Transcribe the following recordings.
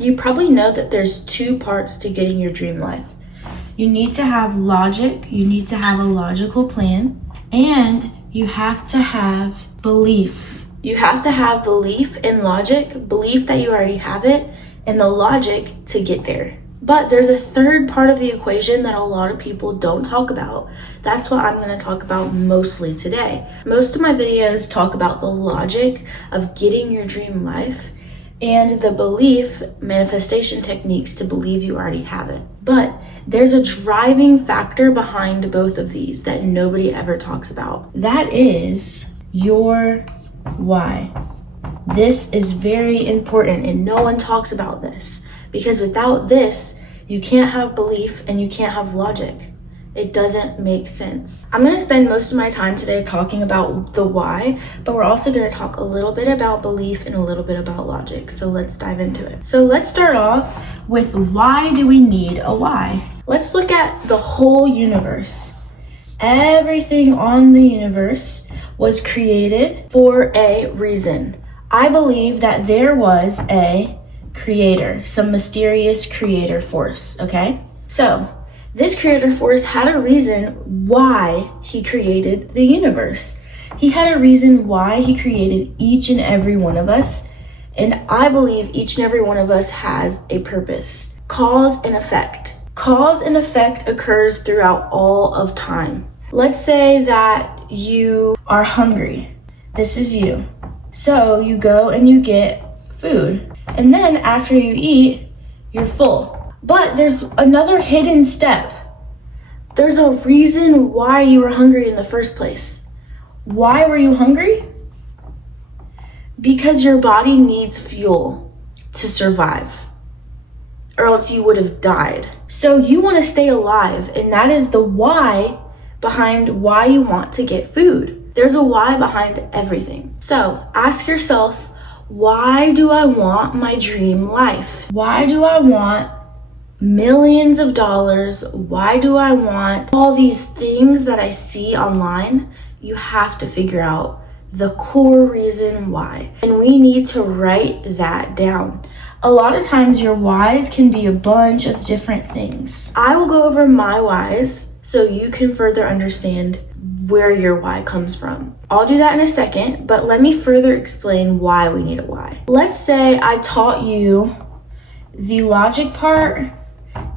You probably know that there's two parts to getting your dream life. You need to have logic, you need to have a logical plan, and you have to have belief. You have to have belief and logic, belief that you already have it, and the logic to get there. But there's a third part of the equation that a lot of people don't talk about. That's what I'm going to talk about mostly today. Most of my videos talk about the logic of getting your dream life and the belief manifestation techniques to believe you already have it. But there's a driving factor behind both of these that nobody ever talks about. That is your why. This is very important and no one talks about this, because without this, you can't have belief and you can't have logic. It doesn't make sense. I'm going to spend most of my time today talking about the why, but we're also going to talk a little bit about belief and a little bit about logic. So let's dive into it. So let's start off with, why do we need a why? Let's look at the whole universe. Everything on the universe was created for a reason. I believe that there was a creator, some mysterious creator force, okay? So this creator force had a reason why he created the universe. He had a reason why he created each and every one of us. And I believe each and every one of us has a purpose. Cause and effect. Cause and effect occurs throughout all of time. Let's say that you are hungry. This is you. So you go and you get food. And then after you eat, you're full. But there's another hidden step. There's a reason why you were hungry in the first place. Why were you hungry? Because your body needs fuel to survive, or else you would have died. So you want to stay alive, and that is the why behind why you want to get food. There's a why behind everything. So ask yourself, why do I want my dream life? Why do I want millions of dollars? Why do I want all these things that I see online? You have to figure out the core reason why. And we need to write that down. A lot of times your whys can be a bunch of different things. I will go over my whys so you can further understand where your why comes from. I'll do that in a second, but let me further explain why we need a why. Let's say I taught you the logic part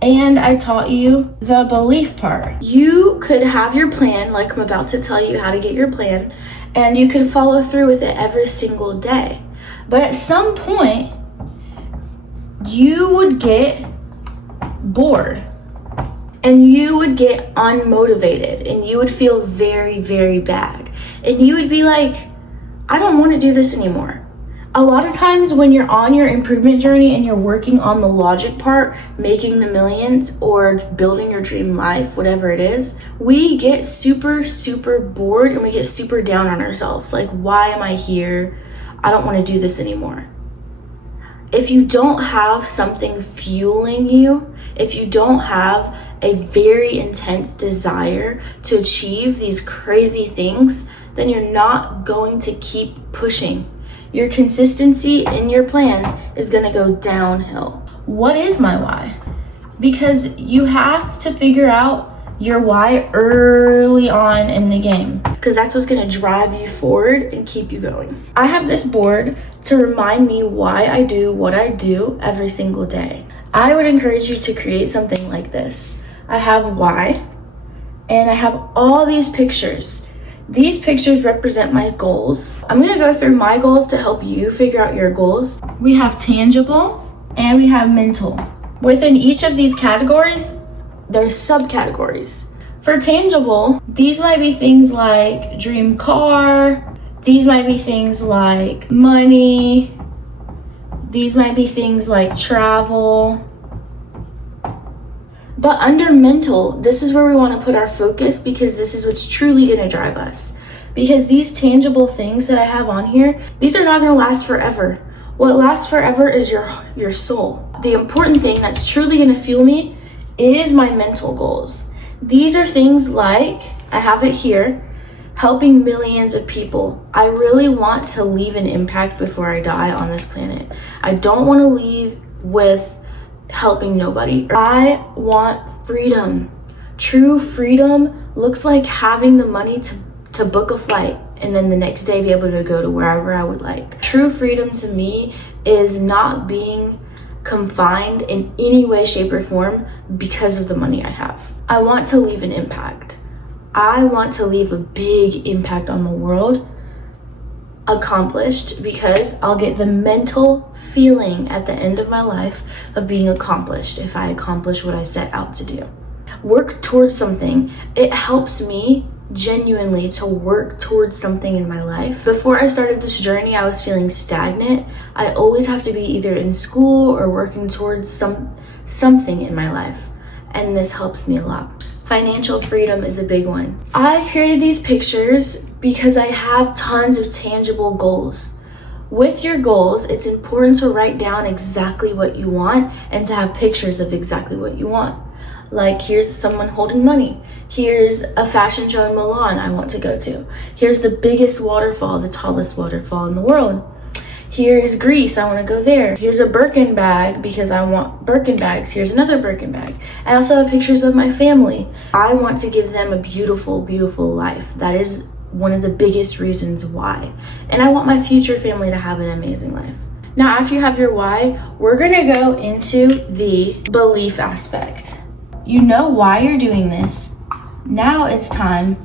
and I taught you the belief part. You could have your plan, like I'm about to tell you how to get your plan, and you could follow through with it every single day. But at some point, you would get bored. And you would get unmotivated and you would feel very, very bad. And you would be like, I don't want to do this anymore. A lot of times when you're on your improvement journey and you're working on the logic part, making the millions or building your dream life, whatever it is, we get super, super bored and we get super down on ourselves. Like, why am I here? I don't want to do this anymore. If you don't have something fueling you, if you don't have a very intense desire to achieve these crazy things, then you're not going to keep pushing. Your consistency in your plan is going to go downhill. What is my why? Because you have to figure out your why early on in the game, because that's what's going to drive you forward and keep you going. I have this board to remind me why I do what I do every single day. I would encourage you to create something like this. I have why, and I have all these pictures. These pictures represent my goals. I'm going to go through my goals to help you figure out your goals. We have tangible and we have mental. Within each of these categories, there's subcategories. For tangible, these might be things like dream car. These might be things like money. These might be things like travel. But under mental, this is where we want to put our focus, because this is what's truly going to drive us. Because these tangible things that I have on here, these are not going to last forever. What lasts forever is your soul. The important thing that's truly going to fuel me is my mental goals. These are things like, I have it here, helping millions of people. I really want to leave an impact before I die on this planet. I don't want to leave with helping nobody. I want freedom. True freedom looks like having the money to book a flight and then the next day be able to go to wherever I would like. True freedom to me is not being confined in any way, shape, or form because of the money I have. I want to leave an impact. I want to leave a big impact on the world, accomplished, because I'll get the mental feeling at the end of my life of being accomplished if I accomplish what I set out to do. Work towards something. It helps me genuinely to work towards something in my life. Before I started this journey, I was feeling stagnant. I always have to be either in school or working towards something in my life, and this helps me a lot. Financial freedom is a big one. I created these pictures because I have tons of tangible goals. With your goals, it's important to write down exactly what you want and to have pictures of exactly what you want. Like, here's someone holding money. Here's a fashion show in Milan I want to go to. Here's the biggest waterfall, the tallest waterfall in the world. Here's Greece, I want to go there. Here's a Birkin bag because I want Birkin bags. Here's another Birkin bag. I also have pictures of my family. I want to give them a beautiful, beautiful life. That is one of the biggest reasons why. And I want my future family to have an amazing life. Now, after you have your why, we're going to go into the belief aspect. You know why you're doing this. Now it's time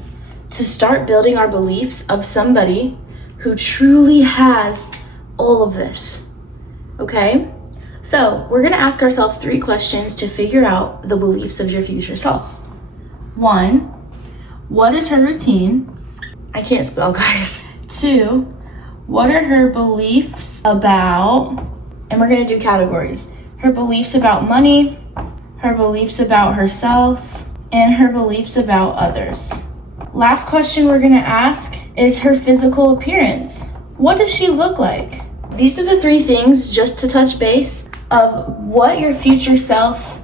to start building our beliefs of somebody who truly has all of this. Okay? So we're gonna ask ourselves 3 questions to figure out the beliefs of your future self. 1, what is her routine? I can't spell, guys. 2, what are her beliefs about, and we're gonna do categories. Her beliefs about money, her beliefs about herself, and her beliefs about others. Last question we're gonna ask is her physical appearance. What does she look like? These are the 3 things, just to touch base, of what your future self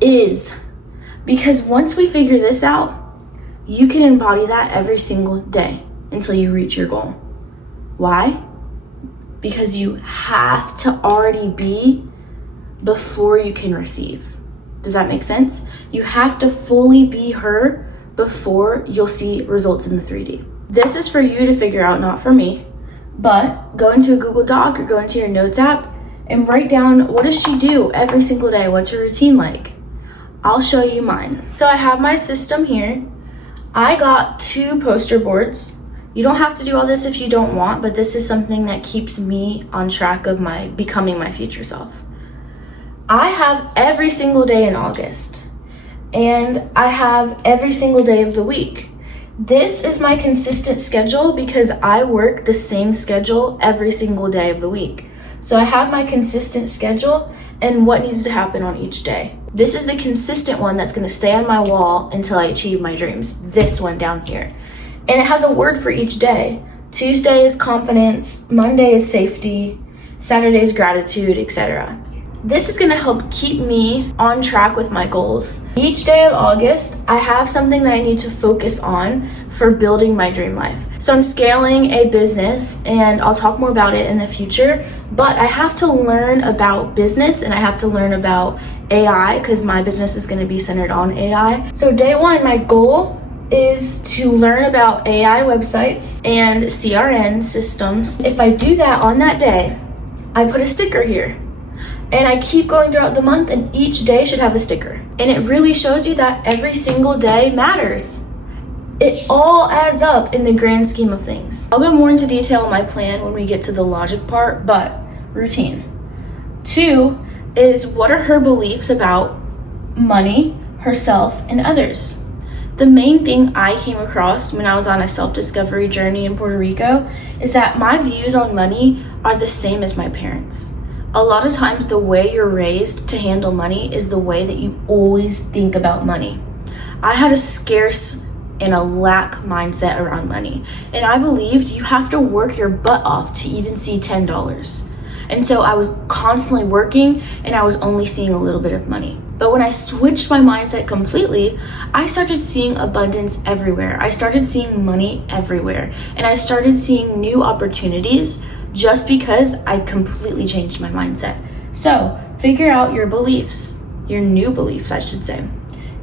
is. Because once we figure this out, you can embody that every single day until you reach your goal. Why? Because you have to already be before you can receive. Does that make sense? You have to fully be her before you'll see results in the 3D. This is for you to figure out, not for me. But go into a Google Doc or go into your notes app and write down, what does she do every single day? What's her routine like? I'll show you mine. So I have my system here. I got 2 poster boards. You don't have to do all this if you don't want, but this is something that keeps me on track of my becoming my future self. I have every single day in August, and I have every single day of the week. This is my consistent schedule because I work the same schedule every single day of the week. So I have my consistent schedule and what needs to happen on each day. This is the consistent one that's going to stay on my wall until I achieve my dreams. This one down here. And it has a word for each day. Tuesday is confidence, Monday is safety, Saturday is gratitude, etc. This is going to help keep me on track with my goals. Each day of August, I have something that I need to focus on for building my dream life. So I'm scaling a business, and I'll talk more about it in the future, but I have to learn about business and I have to learn about AI because my business is going to be centered on AI. So day 1, my goal is to learn about AI websites and CRM systems. If I do that on that day, I put a sticker here. And I keep going throughout the month, and each day should have a sticker. And it really shows you that every single day matters. It all adds up in the grand scheme of things. I'll go more into detail on my plan when we get to the logic part, but routine. 2 is, what are her beliefs about money, herself, and others? The main thing I came across when I was on a self-discovery journey in Puerto Rico is that my views on money are the same as my parents. A lot of times the way you're raised to handle money is the way that you always think about money. I had a scarce and a lack mindset around money, and I believed you have to work your butt off to even see $10. And so I was constantly working and I was only seeing a little bit of money. But when I switched my mindset completely, I started seeing abundance everywhere. I started seeing money everywhere, and I started seeing new opportunities just because I completely changed my mindset. So Figure out your beliefs, your new beliefs, I should say.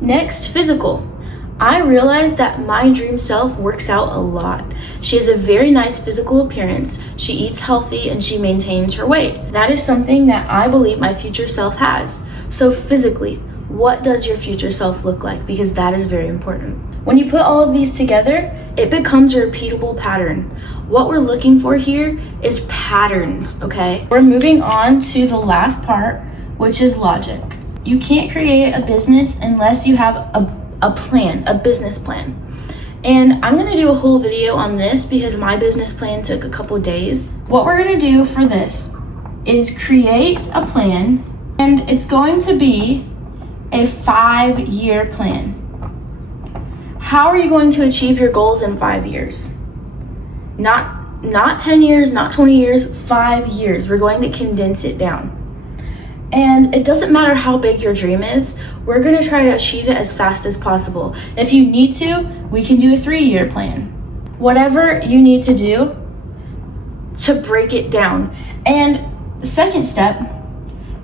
Next, physical. I realized that my dream self works out a lot. She has a very nice physical appearance. She eats healthy and she maintains her weight. That is something that I believe my future self has. So physically, what does your future self look like? Because that is very important. When you put all of these together, it becomes a repeatable pattern. What we're looking for here is patterns, okay? We're moving on to the last part, which is logic. You can't create a business unless you have a plan, a business plan. And I'm gonna do a whole video on this because my business plan took a couple days. What we're gonna do for this is create a plan, and it's going to be a 5-year plan. How are you going to achieve your goals in 5 years? Not 10 years, not 20 years, 5 years. We're going to condense it down. And it doesn't matter how big your dream is, we're gonna try to achieve it as fast as possible. If you need to, we can do a 3-year plan. Whatever you need to do to break it down. And the second step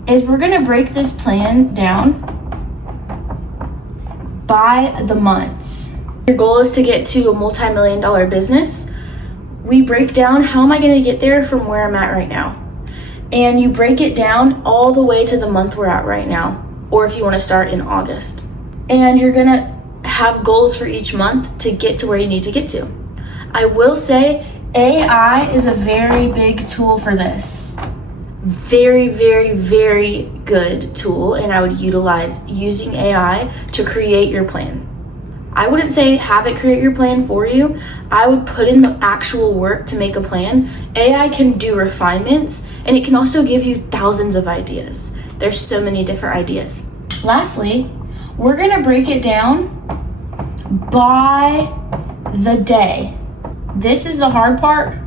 is we're gonna break this plan down by the months. Your goal is to get to a multi-million-dollar business. We break down, how am I gonna get there from where I'm at right now? And you break it down all the way to the month we're at right now, or if you want to start in August. And you're gonna have goals for each month to get to where you need to get to. I will say AI is a very big tool for this. Very, very, very good tool, and I would utilize using AI to create your plan. I wouldn't say have it create your plan for you. I would put in the actual work to make a plan. AI can do refinements, and it can also give you thousands of ideas. There's so many different ideas. Lastly, we're gonna break it down by the day. This is the hard part,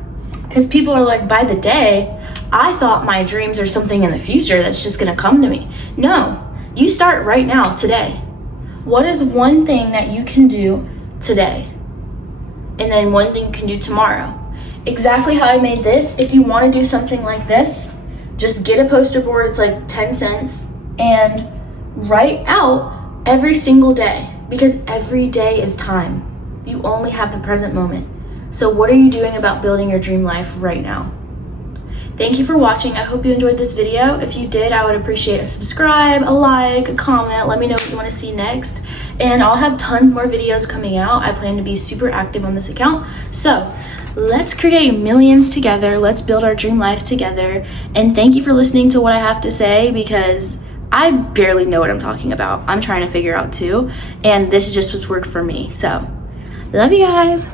because people are like, by the day, I thought my dreams are something in the future that's just gonna come to me. No, you start right now, today. What is one thing that you can do today? And then one thing you can do tomorrow. Exactly how I made this. If you want to do something like this, just get a poster board, it's like 10 cents, and write out every single day, because every day is time. You only have the present moment. So what are you doing about building your dream life right now? Thank you for watching. I hope you enjoyed this video. If you did, I would appreciate a subscribe, a like, a comment. Let me know what you want to see next. And I'll have tons more videos coming out. I plan to be super active on this account. So let's create millions together. Let's build our dream life together. And thank you for listening to what I have to say, because I barely know what I'm talking about. I'm trying to figure out too. And this is just what's worked for me. So love you guys.